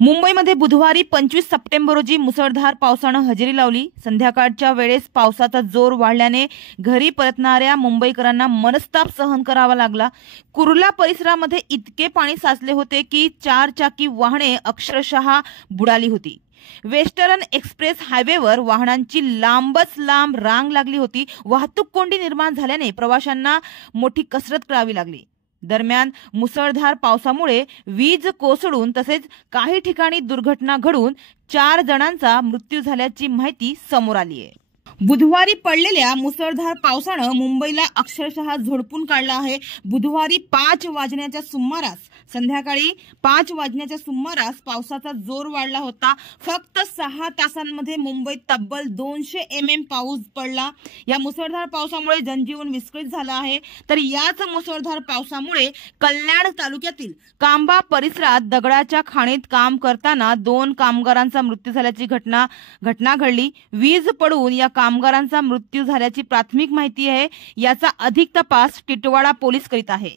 मुंबईमध्ये बुधवारी 25 सप्टेंबर रोजी मुसळधार पावसानं हजेरी लावली। संध्याकाळच्या वेळेस पावसाचा जोर वाढल्याने घरी परतणाऱ्या मुंबईकरांना मनस्ताप सहन करावा लागला। कुर्ला परिसरामध्ये इतके पाणी साचले होते की 4 चाकी वाहने अक्षरशः बुडाली होती। वेस्टर्न एक्सप्रेस हायवेवर वाहनांची लांबच लांब रांग लागली होती। वाहतूक कोंडी निर्माण झाल्याने प्रवाशांना मोठी कसरत करावी लागली। दरम्यान मुसळधार पावसामुळे वीज कोसळून तसेच काही ठिकाणी दुर्घटना घडून 4 जणांचा मृत्यू झाल्याची माहिती समोर आली आहे। बुधवारी पडलेल्या मुसळधार पावसानं मुंबईला अक्षरशः झोडपून काढलं आहे। बुधवारी 5 वाजण्याच्या सुमारास संध्याकाळी 5 वाजण्याच्या सुमारास पावसाचा जोर वाढला होता। फक्त 6 तासांमध्ये मुंबईत तब्बल 200 mm पाऊस पडला। या मुसळधार पावसामुळे जनजीवन विस्कळीत झालं आहे। तर याच मुसळधार पावसामुळे कल्याण तालुक्यातील कांबा परिसरात दगडाच्या खाणीत काम करताना 2 कामगारांचा मृत्यू झाल्याची घटना घडली। वीज पडून या कामगारांचा मृत्यू झाल्याची प्राथमिक माहिती आहे। याचा अधिक तपास टिटवाळा पोलीस करीत आहे।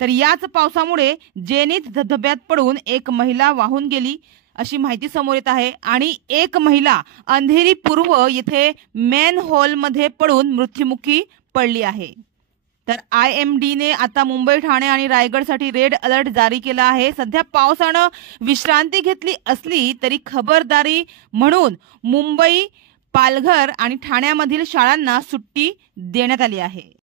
तर याच पावसामुळे जेनीत धबधब्यात पडून एक महिला वाहून गेली अशी माहिती समोर येत आहे आणि एक महिला अंधेरी पूर्व येथे मेन हॉलमध्ये पडून मृत्युमुखी पडली आहे। तर IMD ने आता मुंबई, ठाणे आणि रायगडसाठी रेड अलर्ट जारी केला आहे। सध्या पावसानं विश्रांती घेतली असली तरी खबरदारी म्हणून मुंबई, पालघर आणि ठाण्यामधील शाळांना सुट्टी देण्यात आली आहे।